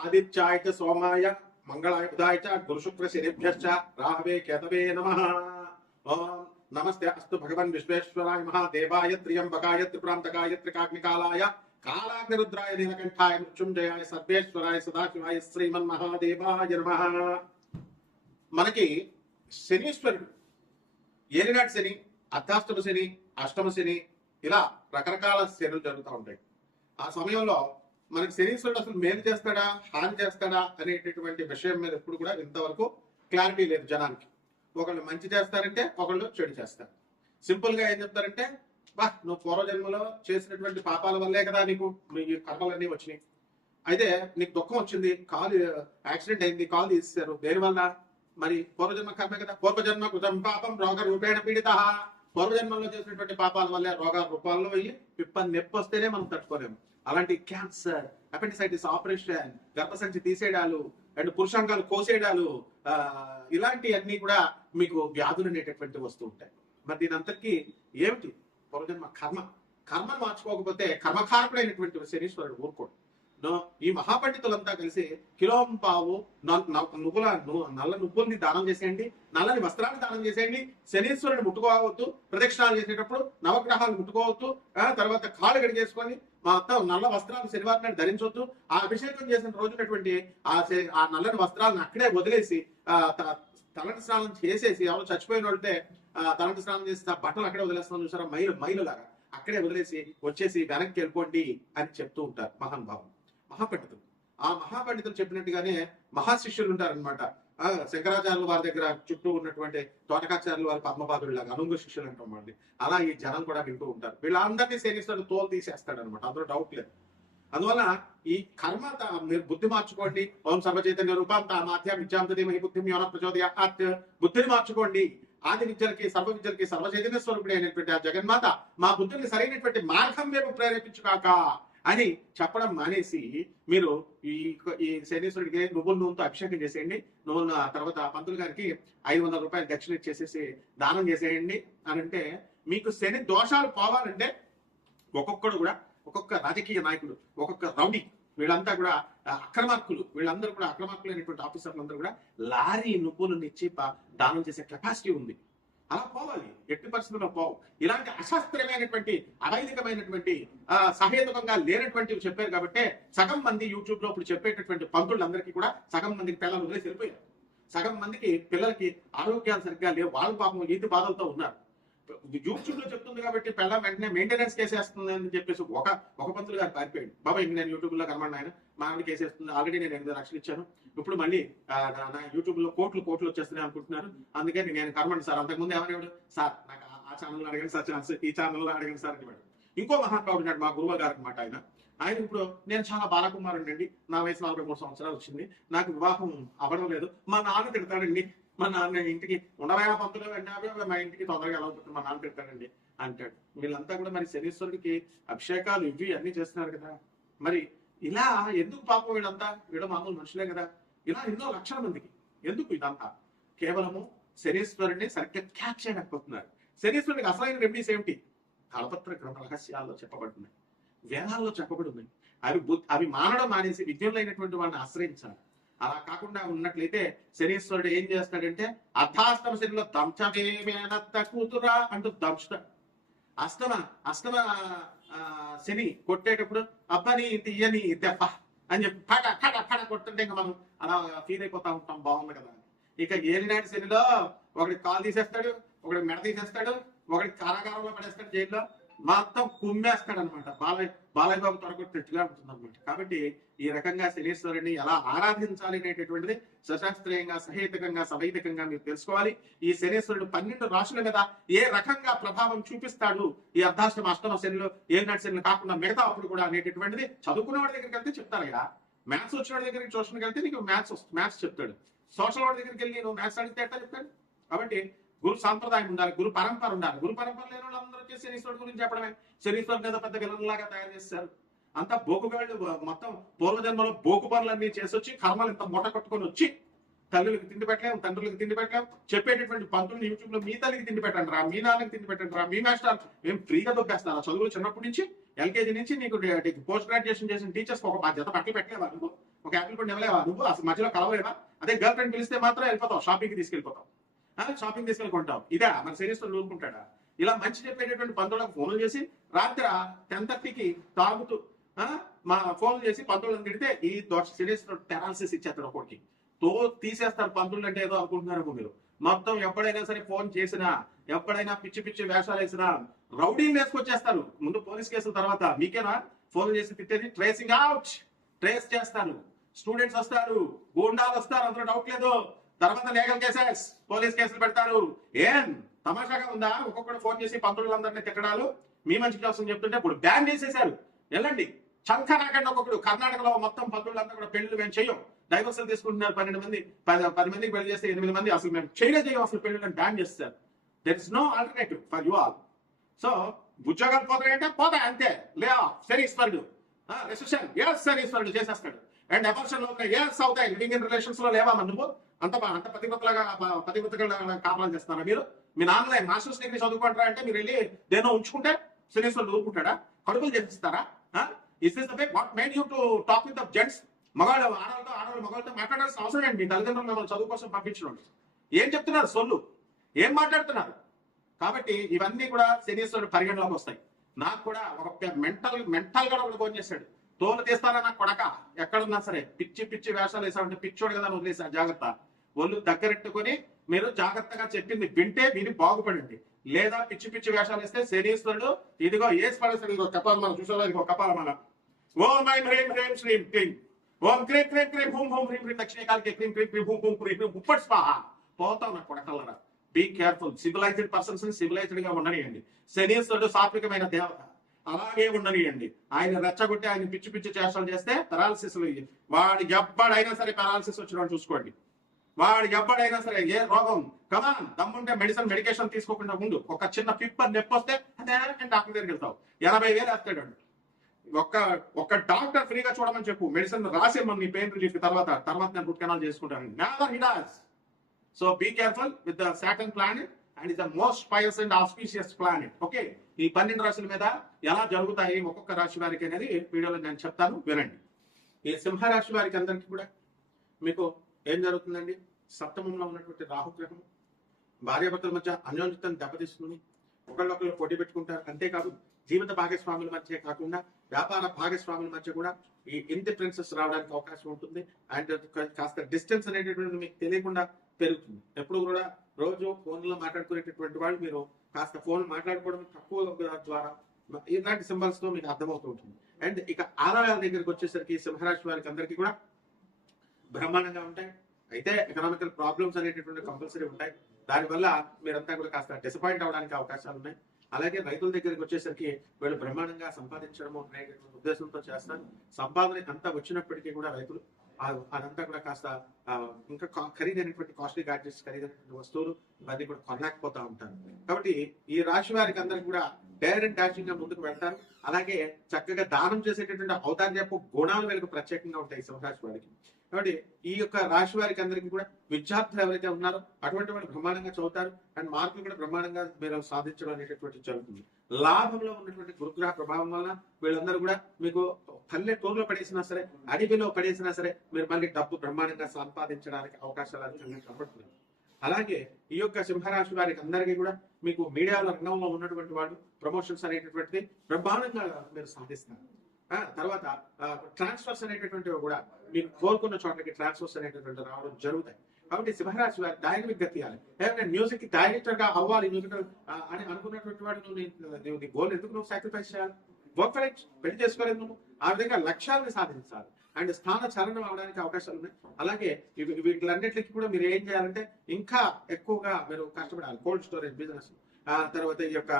ఆదిత్యాయ చ సోమాయ మంగళాయ బుధాయ చ గురుశుక్ర శనిభ్యశ్చ రాహవే కేతవే నమః. ఓం నమస్తే అస్తు భగవన్ విశ్వేశ్వరాయ మహాదేవాయ త్ర్యంబకాయ త్రిపురాంతకాయ త్రికాగ్నికాలాయ కాలాగ్నిరుద్రాయ నీలకంఠాయ మృత్యుంజయాయ సర్వేశ్వరాయ సదాశివాయ శ్రీమన్మహాదేవాయ నమః. మనకి శనీశ్వరుడు ఏలినాటి శని, అర్ధాష్టమ శని, అష్టమ శని, ఇలా రకరకాల శనులు జరుగుతూ ఉంటాయి. ఆ సమయంలో మనకి శనీశ్వరుడు అసలు మేలు చేస్తాడా హాని చేస్తాడా అనేటటువంటి విషయం మీద ఎప్పుడు కూడా ఇంతవరకు క్లారిటీ లేదు జనానికి. ఒకళ్ళు మంచి చేస్తారంటే ఒకళ్ళు చెడు చేస్తారు. సింపుల్ గా ఏం చెప్తారంటే, బా నువ్వు పూర్వజన్మలో చేసినటువంటి పాపాల వల్లే కదా నీకు ఈ కర్మలన్నీ వచ్చినాయి. అయితే నీకు దుఃఖం వచ్చింది, కాలు యాక్సిడెంట్ అయింది, కాలు తీసేశారు, దేనివల్ల? మరి పూర్వజన్మ కర్మే కదా. పూర్వజన్మ కృతం పాపం రోగ రూపేణ పీడిత. పూర్వజన్మలో చేసినటువంటి పాపాల వల్లే రోగాల రూపాల్లో అయ్యి నొప్పి వస్తేనే మనం తట్టుకోలేము. అలాంటి క్యాన్సర్, అపెండిసైటిస్ ఆపరేషన్, గర్భసంచి తీసేయడాలు అండ్ పురుషాంగాలు కోసేయడాలు, ఇలాంటి అన్ని కూడా మీకు వ్యాధులు అనేటటువంటి వస్తూ ఉంటాయి. మరి దీని అంతటికీ ఏమిటి? పూర్వజన్మ కర్మను మార్చుకోకపోతే కర్మకారకుడైనటువంటి శనీశ్వరుడు ఊరుకోడు. ఈ మహాపండితులంతా కలిసి కిలోంపావు నల్ల నువ్వుల్ని దానం చేసేయండి, నల్లని వస్త్రాన్ని దానం చేసేయండి, శనీశ్వరుని ముట్టుకోవద్దు, ప్రదక్షిణాలు చేసేటప్పుడు నవగ్రహాలు ముట్టుకోవద్దు, తర్వాత కాళ్ళు గడిగేసుకొని మొత్తం నల్ల వస్త్రాలు శనివారం నాడు ధరించవద్దు. ఆ అభిషేకం చేసిన రోజునటువంటి ఆ నల్లని వస్త్రాలను అక్కడే వదిలేసి తలంటి స్నానం చేసేసి, ఎవరు చచ్చిపోయిన వాళ్ళతే తలంటి స్నానం చేసి ఆ బట్టలు అక్కడే వదిలేస్తున్నాం చూసారా, మైలు లాగా అక్కడే వదిలేసి వచ్చేసి వెనక్కి వెళ్ళిపోండి అని చెప్తూ ఉంటారు మహానుభావులు, మహాపండితులు. ఆ మహాపండితులు చెప్పినట్టుగానే మహాశిష్యులు ఉంటారనమాట. శంకరాచార్యులు వారి దగ్గర చుట్టూ ఉన్నటువంటి తోటకాచార్యులు వారి పద్మపాదులు లాగా అనుంగు శిష్యులు అంటాం అండి. అలా ఈ జనం కూడా వింటూ ఉంటారు. వీళ్ళందరినీ శనీశ్వరుడు తోలు తీసేస్తాడు అనమాట, అందులో డౌట్ లేదు. అందువల్ల ఈ కర్మ మీరు బుద్ధి మార్చుకోండి. ఓం సర్వచైతన్య రూపం తామాధ్య విద్యాంతది మహి బుద్ధి యోన ప్రచోదయాత్. బుద్ధిని మార్చుకోండి. ఆది విద్యలకి సర్వ విద్యలకి సర్వచైతన్య స్వరూపుడు అయినటువంటి ఆ జగన్మాత మా బుద్ధిని సరైనటువంటి మార్గం వైపు ప్రేరేపించుకాక అని చెప్పడం మానేసి మీరు ఈ శనీశ్వరుడికి నువ్వుల నూనెతో అభిషేకం చేసేయండి, నువ్వుల తర్వాత పంతులు గారికి 500 రూపాయలు దక్షిణ ఇచ్చేసేసి దానం చేసేయండి అని అంటే, మీకు శని దోషాలు పోవాలంటే ఒక్కొక్కడు కూడా, ఒక్కొక్క రాజకీయ నాయకుడు, ఒక్కొక్క రౌడీ, వీళ్ళంతా కూడా అక్రమార్కులు, వీళ్ళందరూ కూడా అక్రమార్కులు అయినటువంటి ఆఫీసర్లు అందరూ కూడా లారీ నువ్వులను ఇచ్చి దానం చేసే కెపాసిటీ ఉంది. అలా పోవాలి, ఎట్టి పరిస్థితుల్లో పోవు. ఇలాంటి అశాస్త్రీయమైనటువంటి అవైదికమైనటువంటి సహేతుకంగా లేనటువంటివి చెప్పారు కాబట్టి సగం మంది యూట్యూబ్ లో ఇప్పుడు చెప్పేటటువంటి పంతులందరికీ కూడా సగం మందికి పిల్లలు వదిలేసి వెళ్ళిపోయారు. సగం మందికి పిల్లలకి ఆరోగ్యాలు సరిగ్గా లేవు, వాళ్ళు పాపం ఈతి బాధలతో ఉన్నారు. యూట్యూబ్ లో చెప్తుంది కాబట్టి పిల్లలు వెంటనే మెయింటెనెన్స్ కేసేస్తుంది అని చెప్పేసి ఒక పంతులు గారు పారిపోయాడు. బాబా ఇంక నేను యూట్యూబ్ లో కనబడి ఆయన మా ఆవిడ కేసేస్తుంది, ఆల్రెడీ నేను 8 లక్షలు ఇచ్చాను, ఇప్పుడు మళ్ళీ నా యూట్యూబ్ లో కోట్లు వచ్చేస్తున్నాయి అనుకుంటున్నారు, అందుకని నేను కనబడి సార్. అంతకుముందు ఏమనేవాడు, సార్ నాకు ఆ ఛానల్ అడగండి సార్, ఈ ఛానల్లో అడగండి సార్ అని. ఇంకో మహానుభావుడు ఉన్నాడు మా గురువు గారు అనమాట. ఆయన ఇప్పుడు నేను చాలా బాలకుమారుడు అండి, నా వయసు 43 సంవత్సరాలు వచ్చింది, నాకు వివాహం అవ్వడం లేదు, మా నాన్న తిడతాడండి, మా నాన్న ఇంటికి ఉండవా పంతులు అంటే మా ఇంటికి తొందరగా ఎలా అవుతుంది, మా నాన్న తిడతాడండి అంటాడు. వీళ్ళంతా కూడా మరి శనీశ్వరుడికి అభిషేకాలు ఇవి అన్ని చేస్తున్నారు కదా, మరి ఇలా ఎందుకు పాపం? వీళ్ళ మామూలు మనుషులే కదా. ఇలా ఎన్నో లక్షల మందికి ఎందుకు ఇదంతా? కేవలము శనీశ్వరుడిని సరిగ్గా క్యాచ్ చేయలేకపోతున్నారు. శనీశ్వరుడికి అసలైన రెమెడీస్ ఏమిటి? తాళపత్ర గ్రంథ రహస్యాల్లో చెప్పబడుతున్నాయి, వేదాల్లో చెప్పబడున్నాయి. అవి మానడం మానేసి విజ్ఞులైనటువంటి వాళ్ళని ఆశ్రయించాలి. అలా కాకుండా ఉన్నట్లయితే శనీశ్వరుడు ఏం చేస్తాడంటే, అర్ధాష్టమ శనిలో దంచవేమేనత్త కూతురా అంటూ దంచుతాడు. అష్టమ శని కొట్టేటప్పుడు అబ్బని తీయని దెబ్బ అని చెప్పి ఫట కొట్టుంటే ఇంకా మనం అలా ఫీల్ అయిపోతా ఉంటాం, బాగుంది కదా. ఇక ఏలినాటి శనిలో ఒకటి కాలు తీసేస్తాడు, ఒకటి మెడ తీసేస్తాడు, ఒకటి కారాగారంలో పడేస్తాడు, జైల్లో మొత్తం కుమ్మేస్తాడు అనమాట. బాలయ్య బాబు తొడగొట్టినట్టుగా ఉంటుంది అనమాట. కాబట్టి ఈ రకంగా శనీశ్వరుని ఎలా ఆరాధించాలి అనేటటువంటిది సశాస్త్రీయంగా, సహేతుకంగా, సవైదికంగా మీరు తెలుసుకోవాలి. ఈ శనీశ్వరుడు 12 రాశుల మీద ఏ రకంగా ప్రభావం చూపిస్తాడు ఈ అర్ధాష్టమ అష్టమ శనిలో, ఏలినాటి శనిలో కాకుండా మిగతా అప్పుడు కూడా అనేటటువంటిది చదువుకున్న వాడి దగ్గరికి వెళ్తే చెప్తారు కదా. మ్యాథ్స్ వచ్చిన వాడి దగ్గరికి ట్యూషన్కి వెళ్తే నీకు మ్యాథ్స్ చెప్తాడు. సోషల్ వాడి దగ్గరికి వెళ్ళి నువ్వు మ్యాథ్స్ అడిగితే ఎట్లా చెప్తాడు? కాబట్టి గురు సాంప్రదాయం ఉండాలి, గురు పరంపర ఉండాలి. గురు పరంపర లేని వాళ్ళు అందరూ వచ్చి శనీశ్వరుడు గురించి చెప్పడమే. శనీశ్వరుడు మీద పెద్ద విలన్లాగా తయారు చేస్తారు. అంతా బోకుగాళ్ళు, మొత్తం పూర్వజన్మలో బోకు పనులన్నీ చేసి వచ్చి కర్మలు ఇంత మూట కట్టుకొని వచ్చి తల్లులకు తిండి పెట్టలేము, తండ్రులకు తిండి పెట్టలేము, చెప్పేటటువంటి పంతులు యూట్యూబ్ లో మీ తల్లికి తిండి పెట్టండి రా, మీ నాన్నకి తిండి పెట్టండి రా, మీ మాస్టర్ మేము ఫ్రీగా దొబ్బేస్తారు. ఆ చదువులు చిన్నప్పటి నుంచి ఎల్కేజీ నుంచి నీకు పోస్ట్ గ్రాడ్యుయేషన్ చేసిన టీచర్స్ ఒక 10 జత బట్టలు పెట్టలేవా? ఒక యాపిల్ పండు ఇవ్వలేవా నువ్వు? అసలు మధ్యలో కలవలేవా? అదే గర్ల్ ఫ్రెండ్ పిలిస్తే మాత్రం వెళ్ళిపోతావు, షాపింగ్కి తీసుకెళ్ళిపోతావు, షాపింగ్ తీసుకెళ్ళుకుంటావు. ఇదా మన శరీరం ఊరుకుంటాడా? ఇలా మంచి చెప్పేటటువంటి పంతులకు ఫోన్లు చేసి రాత్రి 10:30కి తాగుతూ మా ఫోన్లు చేసి పంతులను తిడితే ఈ సిరీస్ టెరాలసిస్ ఇచ్చేస్తాడు ఒకటికి తీసేస్తారు. పంతులు అంటే ఏదో అనుకుంటున్నారు మీరు. మొత్తం ఎప్పుడైనా సరే ఫోన్ చేసినా, ఎప్పుడైనా పిచ్చి పిచ్చి వేషాలు వేసినా రౌడీని వేసుకొచ్చేస్తారు. ముందు పోలీస్ కేసుల తర్వాత మీకేనా ఫోన్ చేసి తిట్టేది? ట్రేసింగ్ అవుట్, ట్రేస్ చేస్తారు, స్టూడెంట్స్ వస్తారు, గూండాలు వస్తారు, అందులో డౌట్ లేదు. తర్వాత లీగల్ కేసెస్, పోలీస్ కేసులు పెడతారు. ఏం తమాషాగా ఉందా? ఒక్కొక్కడు ఫోన్ చేసి పంతులందరినీ తిట్టడాలు మీ మంచి కోసం చెప్తుంటే ఇప్పుడు బ్యాన్ చేసేశారు. వెళ్ళండి చంక నాకండి. ఒక్కొక్కడు కర్ణాటకలో మొత్తం పంతులంతా కూడా పెళ్లి మేము చెయ్యం, డైవర్సల్ తీసుకుంటున్నారు. 12 మంది 10 మందికి పెళ్లి చేస్తే 8 మంది అసలు మేము చేయం అసలు పెళ్లి బ్యాన్ చేస్తారు. There is no alternative for you all. So ఉద్యోగాలు పోతాయంటే పోతాయి అంతే. లే ఆఫ్ శరీశ్వరుడు, రెసిషన్ ఎస్ శరీశ్వరుడు చేసేస్తాడు. అండ్ అబార్షన్ లో ఎస్ అవుతాయి. లివింగ్ ఇన్ రిలేషన్స్ లో లేవా నువ్వు? అంత పతివ్రతగా కాపాలు చేస్తారా మీరు? మీ నాన్నలే మాస్టర్స్ డిగ్రీ చదువుకుంటారా అంటే మీరు వెళ్ళి దేనో ఉంచుకుంటే శరీశ్వరుడు ఊరుకుంటాడా? కడుపులు చేపిస్తారా? Is this the way what made you to talk with the gents? మగవాళ్ళు ఆడవాళ్ళు మగవాళ్ళతో మాట్లాడాల్సిన అవసరం ఏంటి? మీ తల్లిదండ్రులు మిమ్మల్ని చదువు కోసం పంపించడం ఏం చెప్తున్నారు? సొల్లు ఏం మాట్లాడుతున్నారు? కాబట్టి ఇవన్నీ కూడా శనీశ్వరుడు పరిగణలోకి వస్తాయి. నాకు కూడా ఒక మెంటల్ గా ఒకటి ఫోన్ చేశాడు. తోలు తీస్తారా నాకు కొడక, ఎక్కడున్నా సరే పిచ్చి పిచ్చి వేషాలు వేసామంటే పిచ్చోడు కదా వదిలేసా. జాగ్రత్త, ఒళ్ళు దగ్గరెట్టుకుని మీరు జాగ్రత్తగా చెప్పింది వింటే విని బాగుపడండి. లేదా పిచ్చి పిచ్చి వేషాలు వేస్తే శనీశ్వరుడు ఇదిగో ఏ స్పడేస్తాడు. ఇదిగో కపాల మన చూసారా, ఇదిగో కపాల మన ఓం ఐం హ్రీం హ్రీం శ్రీం క్లీం ఓం క్రీం క్రీం క్రీం హూం హూం హ్రీం హ్రీం దక్షిణకాలకి క్రీం క్రీం క్రీం హూం హూం హ్రీం ఉప్పటి స్వాహ. పోతావు నా కొడకల్లరా. Be careful. సివిలైజ్డ్ పర్సన్స్ ని సివిలైజ్డ్ గా ఉండనియండి. శనీశ్వరుడు సాత్వికమైన దేవత, అలాగే ఉండనియండి. ఆయన రెచ్చగొట్టి ఆయన పిచ్చి పిచ్చి చేష్టలు చేస్తే పెరాలసిస్, వాడు ఎవ్వడైనా సరే పెరాలసిస్ వచ్చినట్టు చూసుకోండి. వాడు ఎవ్వడైనా సరే ఏ రోగం కమాన్ దమ్ముంటే మెడికేషన్ తీసుకోకుండా ముందు ఒక చిన్న పిప్పర్ నొప్పి వస్తే డాక్టర్ దగ్గరికి వెళ్తావు. 80,000 వేస్తాడు. ఒక్క డాక్టర్ ఫ్రీగా చూడమని చెప్పు, మెడిసిన్ రాసేమని నీ పెయిన్ రిలీఫ్ తర్వాత నేను రూట్ కెనాల్ చేసుకుంటాను. Never he does. So be careful with the Saturn planet and is the most pious and auspicious planet. Okay, ఈ 12 రాశుల మీద ఎలా జరుగుతాయి ఒక్కొక్క రాశి వారికి అనేది వీడియోలో నేను చెప్తాను, వినండి. ఈ సింహరాశి వారికి అందరికీ కూడా మీకు ఏం జరుగుతుందండి? సప్తమంలో ఉన్నటువంటి రాహుగ్రహం భార్యాభర్తల మధ్య అన్యోన్యతను దెబ్బతీస్తుంది. ఒకళ్ళొకళ్ళు పోటీ పెట్టుకుంటారు. అంతేకాదు జీవిత భాగస్వాముల మధ్య కాకుండా వ్యాపార భాగస్వాముల మధ్య కూడా ఈ ఇండిఫరెన్సెస్ రావడానికి అవకాశం ఉంటుంది. అండ్ కాస్త డిస్టెన్స్ అనేటటువంటి మీకు తెలియకుండా పెరుగుతుంది. ఎప్పుడు కూడా రోజు ఫోన్లో మాట్లాడుకునేటటువంటి వాళ్ళు మీరు కాస్త ఫోన్ మాట్లాడుకోవడం తక్కువ ద్వారా ఇలాంటి సింబల్స్ తో మీకు అర్థమవుతూ ఉంటుంది. అండ్ ఇక ఆదాయాల దగ్గరికి వచ్చేసరికి సింహరాశి వారికి అందరికీ కూడా బ్రహ్మాండంగా ఉంటాయి. అయితే ఎకనామికల్ ప్రాబ్లమ్స్ అనేటటువంటి కంపల్సరీ ఉంటాయి. దానివల్ల మీరంతా కూడా కాస్త డిసప్పాయింట్ అవడానికి అవకాశాలు ఉన్నాయి. అలాగే రైతుల దగ్గరికి వచ్చేసరికి వీళ్ళు బ్రహ్మాండంగా సంపాదించడం అనేటువంటి ఉద్దేశంతో చేస్తారు. సంపాదన అంతా వచ్చినప్పటికీ కూడా రైతులు అదంతా కూడా కాస్త ఇంకా ఖరీదైనటువంటి కాస్ట్లీ గ్యాడ్జెట్స్, ఖరీదైనటువంటి వస్తువులు ఇవన్నీ కూడా కొనలేకపోతా ఉంటారు. కాబట్టి ఈ రాశి వారికి అందరికి కూడా డేర్ అండ్ డాషింగ్ గా ముందుకు వెళ్తారు. అలాగే చక్కగా దానం చేసేటటువంటి ఔదార్యపు గుణాలు వీళ్ళకి ప్రత్యేకంగా ఉంటాయి సింహరాశి వారికి. కాబట్టి ఈ యొక్క రాశి వారికి అందరికీ కూడా విద్యార్థులు ఎవరైతే ఉన్నారో అటువంటి వాళ్ళు బ్రహ్మాండంగా చదువుతారు. అండ్ మార్కులు కూడా బ్రహ్మాండంగా మీరు సాధించడం అనేటటువంటి జరుగుతుంది. లాభంలో ఉన్నటువంటి గురుగ్రహ ప్రభావం వలన వీళ్ళందరూ కూడా మీకు పల్లెటూరులో పడేసినా సరే, అడవిలో పడేసినా సరే మీరు మళ్ళీ డబ్బు బ్రహ్మాండంగా సంపాదించడానికి అవకాశాలు అధికంగా కనబడుతున్నాయి. అలాగే ఈ యొక్క సింహరాశి వారికి అందరికీ కూడా మీకు మీడియా రంగంలో ఉన్నటువంటి వాళ్ళు ప్రమోషన్స్ అనేటటువంటిది బ్రహ్మాండంగా మీరు సాధిస్తారు. తర్వాత ట్రాన్స్ఫర్స్ అనేటటువంటివి కూడా మీరు కోరుకున్న చోట్లకి ట్రాన్స్ఫర్స్ అనేటటువంటి రావడం జరుగుతాయి. కాబట్టి సింహరాశి వారి డైనమిక్ గా తీయాలి. ఏమైనా మ్యూజిక్ డైరెక్టర్ గా అవ్వాలి మ్యూజికల్ అని అనుకున్నటువంటి వాడు నువ్వు గోల్ ఎందుకు నువ్వు సాక్రిఫైస్ చేయాలి? Work for it. పెళ్లి చేసుకోలేదు నువ్వు. ఆ విధంగా లక్ష్యాలను సాధించాలి. అండ్ స్థాన చలనం అవడానికి అవకాశాలు ఉన్నాయి. అలాగే వీటిలన్నిటికీ కూడా మీరు ఏం చేయాలంటే ఇంకా ఎక్కువగా మీరు కష్టపడాలి. కోల్డ్ స్టోరేజ్ బిజినెస్, తర్వాత ఈ యొక్క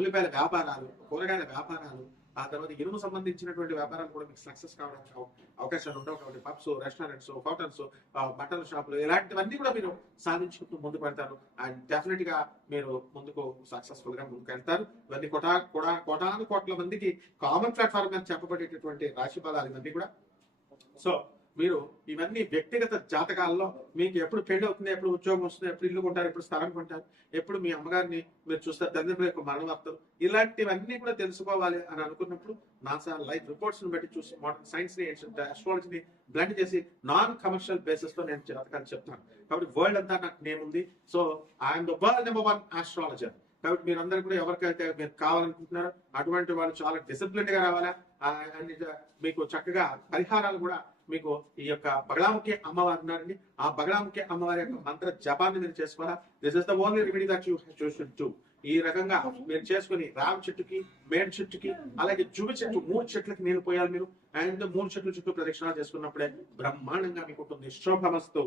ఉల్లిపాయల వ్యాపారాలు, కూరగాయల వ్యాపారాలు, ఆ తర్వాత ఇనుము సంబంధించినటువంటి వ్యాపారాలు కూడా మీకు సక్సెస్ కావడానికి అవకాశాలు ఉండవు. కాబట్టి పబ్స్, రెస్టారెంట్స్, హోటల్స్, బట్టల షాపులు ఇలాంటివన్నీ కూడా మీరు సాధించుకుంటూ ముందుకు పెడతారు. అండ్ డెఫినెట్ గా మీరు ముందుకు సక్సెస్ఫుల్ గా ముందుకు వెళ్తారు. ఇవన్నీ కోటాను కోట్ల మందికి కామన్ ప్లాట్ఫామ్ మీద చెప్పబడేటటువంటి రాశి ఫలాలు ఇవన్నీ కూడా. సో మీరు ఇవన్నీ వ్యక్తిగత జాతకాల్లో మీకు ఎప్పుడు పెళ్లి అవుతుంది, ఎప్పుడు ఉద్యోగం వస్తుంది, ఎప్పుడు ఇల్లు కొంటారు, ఎప్పుడు స్థలం కొంటారు, ఎప్పుడు మీ అమ్మగారిని మీరు చూస్తారు, తండ్రి యొక్క మరణ వార్తలు, ఇలాంటివన్నీ కూడా తెలుసుకోవాలి అని అనుకున్నప్పుడు నాసా లైవ్ రిపోర్ట్స్ ని బట్టి చూసి మోడర్న్ సైన్స్ ని ఆస్ట్రాలజీని బ్లెండ్ చేసి నాన్ కమర్షియల్ బేసిస్ లో నేను జాతకాలు చెప్తాను. కాబట్టి వరల్డ్ అంతా నాకు నేమ్ ఉంది. So I'm the world number 1 astrologer. కాబట్టి మీరందరూ కూడా ఎవరికైతే మీరు కావాలనుకుంటున్నారో అటువంటి వాళ్ళు చాలా డిసిప్లిన్ గా రావాలా. మీకు చక్కగా పరిహారాలు కూడా మీకు ఈ యొక్క బగళాముఖి అమ్మవారు ఉన్నారండి. ఆ బగళాముఖి అమ్మవారి యొక్క మంత్ర జపాన్ని మీరు చేసుకోవాలా. This is the only remedy that you should do. ఈ రకంగా మీరు చేసుకుని రావి చెట్టుకి, మేడి చెట్టుకి, అలాగే జువి చెట్టు 3 చెట్లకి నీళ్లు పోయాలి మీరు. అండ్ 3 చెట్ల చుట్టూ ప్రదక్షిణాలు చేసుకున్నప్పుడే బ్రహ్మాండంగా మీకు ఉంటుంది. శుభమస్తు.